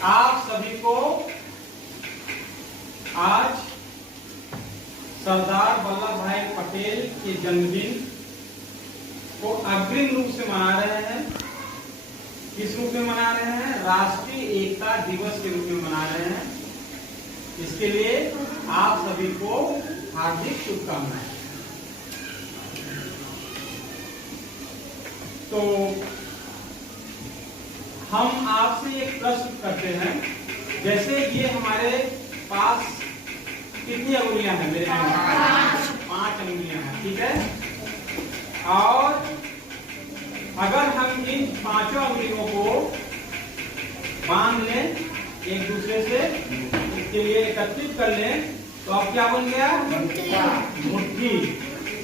आप सभी को आज सरदार वल्लभ भाई पटेल के जन्मदिन को अग्रिम रूप से मना रहे हैं। किस रूप में मना रहे हैं? राष्ट्रीय एकता दिवस के रूप में मना रहे हैं। इसके लिए आप सभी को हार्दिक शुभकामनाएं। तो हम आपसे एक प्रश्न करते हैं, जैसे ये हमारे पास कितनी अंगुलियां हैं? मेरे पास 5 अंगुलियां हैं, ठीक है। और अगर हम इन 5 अंगुलियों को बांध लें एक दूसरे से, इसके लिए एकत्रित कर लें, तो अब क्या बन गया?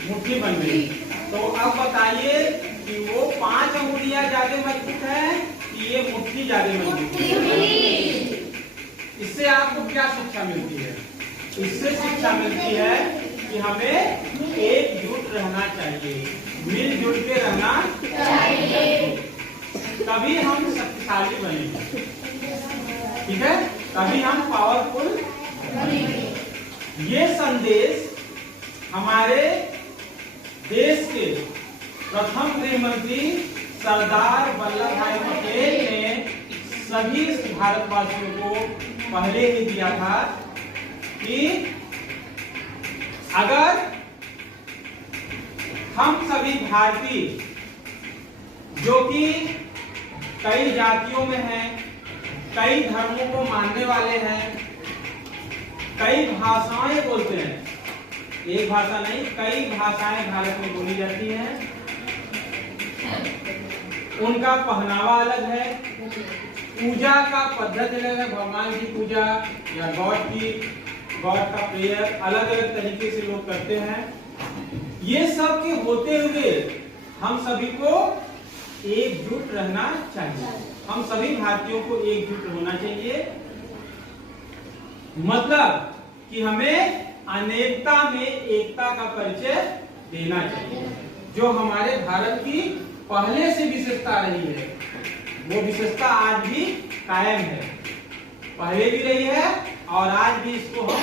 मुट्ठी बन गई। तो अब बताइए कि वो 5 अंगुलियां ज्यादा मजबूत है कि ये मुट्ठी ज्यादा मजबूत है? इससे आपको क्या शिक्षा मिलती है? इससे शिक्षा मिलती है कि हमें एकजुट रहना चाहिए, मिलजुल के रहना चाहिए, तभी हम शक्तिशाली बनेंगे, ठीक है, तभी हम पावरफुल बनेंगे। ये संदेश हमारे देश के प्रथम गृह मंत्री सरदार वल्लभ भाई पटेल ने सभी भारतवासियों को पहले ही दिया था कि अगर हम सभी भारतीय, जो कि कई जातियों में हैं, कई धर्मों को मानने वाले हैं, कई भाषाएं बोलते हैं, एक भाषा नहीं कई भाषाएं भारत में बोली जाती हैं, उनका पहनावा अलग है, पूजा का पद्धति अलग है, भगवान की पूजा या गॉड का प्रेयर अलग अलग तरीके से लोग करते हैं। ये सब के होते हुए हम सभी को एकजुट रहना चाहिए, हम सभी भारतीयों को एकजुट होना चाहिए। मतलब कि हमें अनेकता में एकता का परिचय देना चाहिए। जो हमारे भारत की पहले से विशेषता रही है, वो विशेषता आज भी कायम है, पहले भी रही है और आज भी इसको हम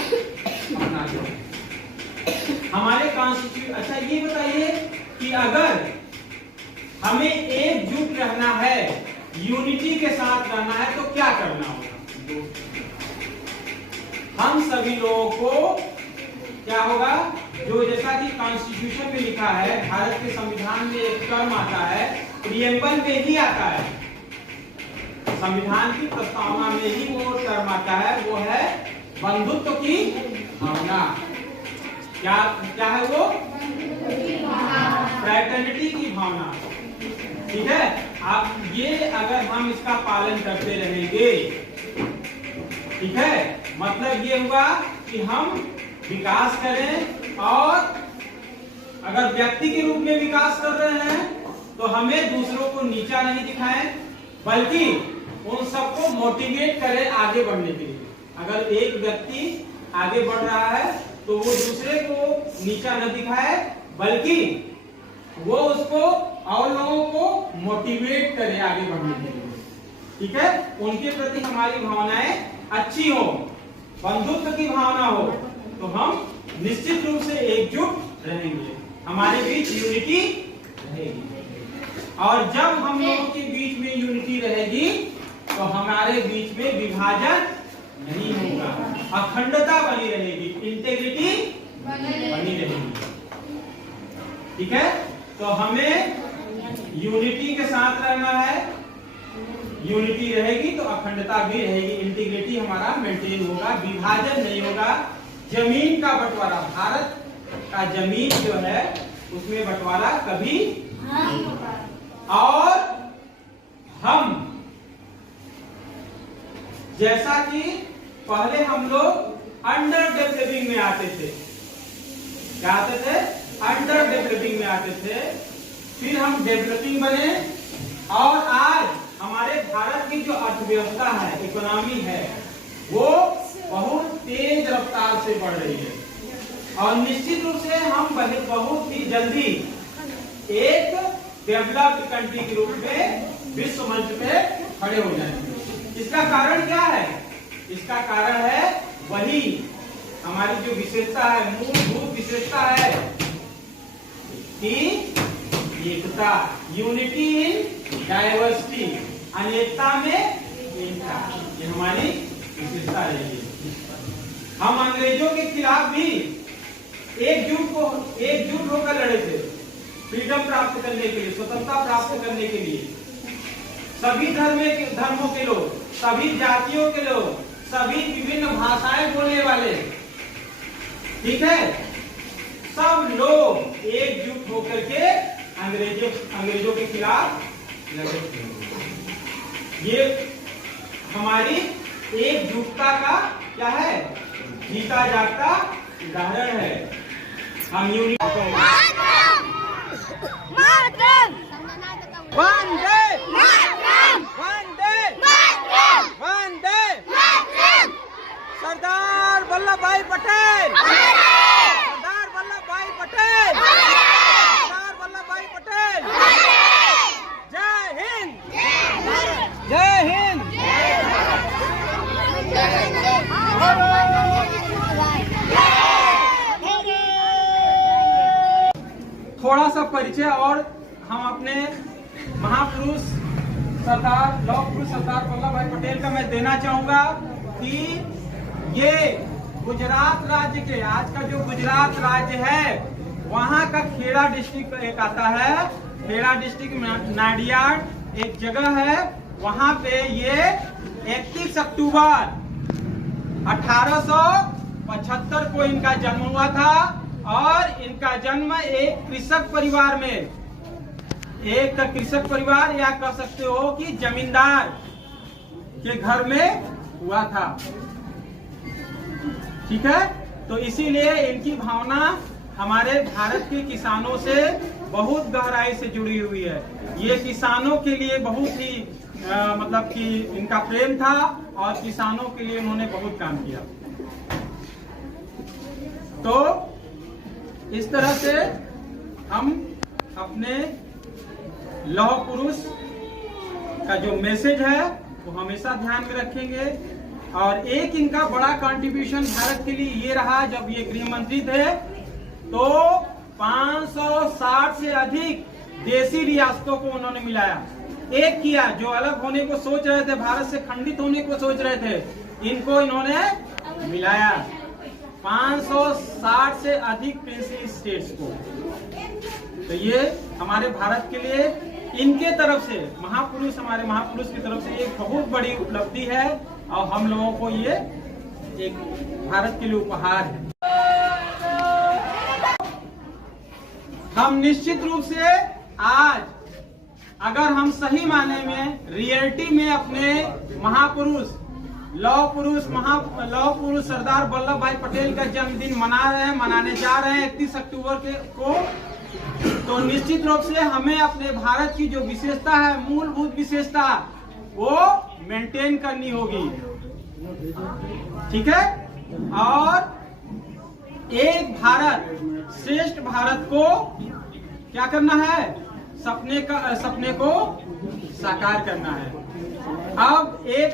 अपनाते हैं। हमारे कॉन्स्टिट्यूशन, अच्छा ये बताइए कि अगर हमें एकजुट रहना है, यूनिटी के साथ रहना है, तो क्या करना होगा? हम सभी लोगों को क्या होगा? जो जैसा कि कॉन्स्टिट्यूशन में लिखा है, भारत के संविधान में एक टर्म आता है, प्रियम्बल में ही आता है, संविधान की प्रस्तावना में ही वो टर्म आता है, वो है बंधुत्व की भावना। क्या क्या है वो? फ्रैटर्निटी की भावना, ठीक है। अब ये अगर हम इसका पालन करते रहेंगे, ठीक है, मतलब ये हुआ कि हम विकास करें, और अगर व्यक्ति के रूप में विकास कर रहे हैं तो हमें दूसरों को नीचा नहीं दिखाएं, बल्कि उन सबको मोटिवेट करें आगे बढ़ने के लिए। अगर एक व्यक्ति आगे बढ़ रहा है तो वो दूसरे को नीचा न दिखाए, बल्कि वो उसको और लोगों को मोटिवेट करे आगे बढ़ने के लिए, ठीक है। उनके प्रति हमारी भावनाएं अच्छी हो, बंधुत्व की भावना हो, तो हम निश्चित रूप से एकजुट रहेंगे, हमारे बीच यूनिटी रहेगी। और जब हम लोगों के बीच में यूनिटी रहेगी तो हमारे बीच में विभाजन नहीं होगा, अखंडता बनी रहेगी, इंटेग्रिटी बनी रहेगी, ठीक है। तो हमें यूनिटी के साथ रहना है, यूनिटी रहेगी तो अखंडता भी रहेगी, इंटीग्रिटी हमारा मेंटेन होगा, विभाजन नहीं होगा। जमीन का बंटवारा, भारत का जमीन जो है उसमें बंटवारा कभी नहीं होगा। और हम जैसा कि पहले हम लोग अंडर डेवलपिंग में आते थे, क्या आते थे? अंडर डेवलपिंग में आते थे, फिर हम डेवलपिंग बने, और आज हमारे भारत की जो अर्थव्यवस्था है, इकोनॉमी है, वो बहुत तेज रफ्तार से बढ़ रही है, और निश्चित रूप से हम बहुत ही जल्दी एक डेवलप्ड कंट्री के रूप में विश्व मंच पे खड़े हो जाएंगे। इसका कारण क्या है? इसका कारण है वही हमारी जो विशेषता है, मूलभूत विशेषता है कि एकता, यूनिटी इन डाइवर्सिटी, अनेकता में एकता, ये हमारी विशेषता है। हम अंग्रेजों के खिलाफ भी एकजुट होकर लड़े थे, फ्रीडम प्राप्त करने के लिए, स्वतंत्रता प्राप्त करने के लिए। सभी धर्मों के लोग, सभी जातियों के लोग, सभी विभिन्न भाषाएं बोलने वाले, ठीक है, सब लोग एकजुट होकर के अंग्रेजों के खिलाफ लड़े थे। ये हमारी एकजुटता का क्या है? जीता जागता उदाहरण है। हम सरदार वल्लभ भाई पटेल, सरदार वल्लभ भाई पटेल, सरदार वल्लभ भाई पटेल। जय हिंद, जय हिंद। थोड़ा सा परिचय और हम अपने महापुरुष सरदार लौह पुरुष सरदार वल्लभ भाई पटेल का मैं देना चाहूंगा कि ये गुजरात राज्य के, आज का जो गुजरात राज्य है, वहाँ का खेड़ा डिस्ट्रिक्ट एक आता है। खेड़ा डिस्ट्रिक्ट में नाडियाड एक जगह है, वहाँ पे ये 31 अक्टूबर 1875 को इनका जन्म हुआ था और इनका जन्म एक कृषक परिवार में, एक कृषक परिवार या कह सकते हो कि जमींदार के घर में हुआ था, ठीक है। तो इसीलिए इनकी भावना हमारे भारत के किसानों से बहुत गहराई से जुड़ी हुई है। ये किसानों के लिए बहुत ही मतलब कि इनका प्रेम था और किसानों के लिए उन्होंने बहुत काम किया। तो इस तरह से हम अपने लौह पुरुष का जो मैसेज है वो हमेशा ध्यान में रखेंगे। और एक इनका बड़ा कंट्रीब्यूशन भारत के लिए ये रहा, जब ये गृह मंत्री थे तो 560 से अधिक देशी रियासतों को उन्होंने मिलाया, एक किया। जो अलग होने को सोच रहे थे, भारत से खंडित होने को सोच रहे थे, इनको इन्होंने मिलाया। 560 से अधिक प्रिंसली स्टेट्स को। तो ये हमारे भारत के लिए इनके तरफ से, महापुरुष, हमारे महापुरुष की तरफ से एक बहुत बड़ी उपलब्धि है और हम लोगों को ये एक भारत के लिए उपहार है। हम निश्चित रूप से आज अगर हम सही मायने में, रियलिटी में अपने महापुरुष, लौह पुरुष सरदार वल्लभ भाई पटेल का जन्मदिन मना रहे हैं, मनाने जा रहे हैं 31 अक्टूबर को, तो निश्चित रूप से हमें अपने भारत की जो विशेषता है, मूलभूत विशेषता, वो मेंटेन करनी होगी, ठीक है। और एक भारत श्रेष्ठ भारत को क्या करना है? सपने को साकार करना है। अब एक